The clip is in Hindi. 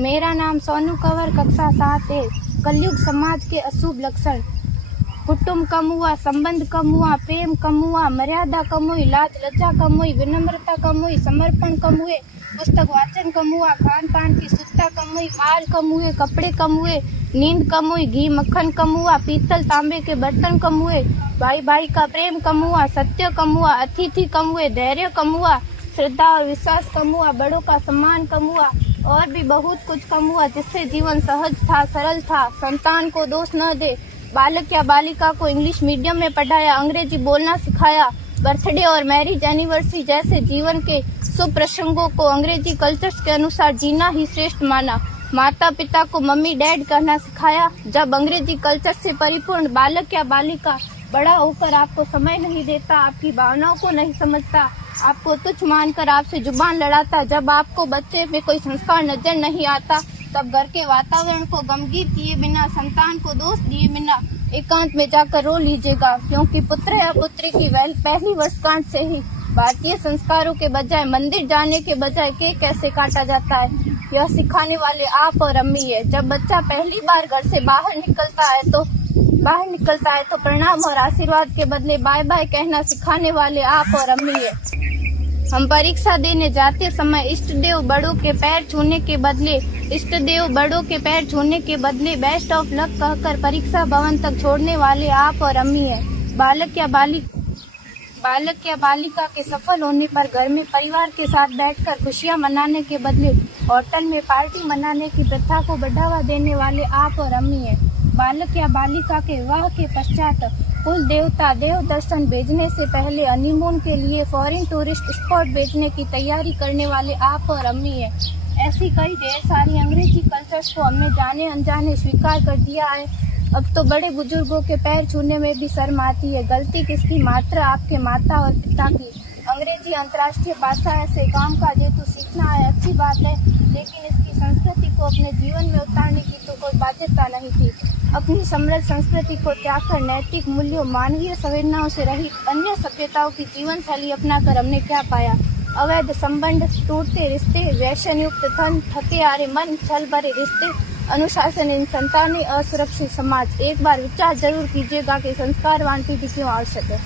मेरा नाम सोनू कंवर, कक्षा 7 है। कलयुग समाज के अशुभ लक्षण। कुटुंब कम हुआ, संबंध कम हुआ, प्रेम कम हुआ, मर्यादा कम हुई, लाज लज्जा कम हुई, विनम्रता कम हुई, समर्पण कम हुए, पुस्तक वाचन कम हुआ, खान पान की शुद्धता कम हुई, माल कम हुए, कपड़े कम हुए, नींद कम हुई, घी मक्खन कम हुआ, पीतल तांबे के बर्तन कम हुए, भाई भाई का प्रेम कम हुआ, सत्य कम हुआ, अतिथि कम हुए, धैर्य कम हुआ, श्रद्धा और विश्वास कम हुआ, बड़ों का सम्मान कम हुआ और भी बहुत कुछ कम हुआ, जिससे जीवन सहज था, सरल था। संतान को दोष न दे। बालक या बालिका को इंग्लिश मीडियम में पढ़ाया, अंग्रेजी बोलना सिखाया, बर्थडे और मैरिज एनिवर्सरी जैसे जीवन के शुभ प्रसंगों को अंग्रेजी कल्चर्स के अनुसार जीना ही श्रेष्ठ माना। माता पिता को मम्मी डैड कहना सिखाया। जब अंग्रेजी कल्चर से परिपूर्ण बालक या बालिका बड़ा होकर आपको समय नहीं देता, आपकी भावनाओं को नहीं समझता, आपको तुच्छ मानकर आपसे जुबान लड़ाता, जब आपको बच्चे में कोई संस्कार नजर नहीं आता, तब घर के वातावरण को गमगीन किए बिना, संतान को दोष दिए बिना एकांत में जाकर रो लीजिएगा, क्योंकि पुत्र या पुत्री की पहली वर्षगांठ से ही भारतीय संस्कारों के बजाय, मंदिर जाने के बजाय केक कैसे काटा जाता है, यह सिखाने वाले आप और अम्मी है। जब बच्चा पहली बार घर से बाहर निकलता है तो प्रणाम और आशीर्वाद के बदले बाय बाय कहना सिखाने वाले आप और अम्मी है। हम परीक्षा देने जाते समय इष्ट देव बड़ों के पैर छूने के बदले बेस्ट ऑफ लक कहकर परीक्षा भवन तक छोड़ने वाले आप और अम्मी है। बालक या बालिका के सफल होने पर घर में परिवार के साथ बैठकर खुशियां मनाने के बदले होटल में पार्टी मनाने की प्रथा को बढ़ावा देने वाले आप और अम्मी है। बालक या बालिका के विवाह के पश्चात कुल देवता देव दर्शन भेजने से पहले हनीमून के लिए फॉरेन टूरिस्ट स्पॉट भेजने की तैयारी करने वाले आप और अम्मी है। ऐसी कई ढेर सारी अंग्रेजी कल्चर्स को हमने जाने अनजाने स्वीकार कर दिया है। अब तो बड़े बुजुर्गों के पैर छूने में भी शर्म आती है। गलती किसकी? मात्र आपके माता और पिता की। अंग्रेजी अंतर्राष्ट्रीय भाषा है, से काम का जेतु सीखना है, अच्छी बात है, लेकिन इसकी संस्कृति को अपने जीवन में उतारने की तो कोई बाध्यता नहीं थी। अपनी समृद्ध संस्कृति को त्याग कर नैतिक मूल्यों, मानवीय संवेदनाओं से रहित अन्य सभ्यताओं की जीवन शैली अपनाकर हमने क्या पाया? अवैध संबंध, टूटते रिश्ते, व्यसन युक्त धन, थके हारे मन, छल भरे रिश्ते, अनुशासनहीन संतानें, असुरक्षित समाज। एक बार विचार जरूर कीजिएगा कि संस्कारवान पीढ़ी क्यों आवश्यक है।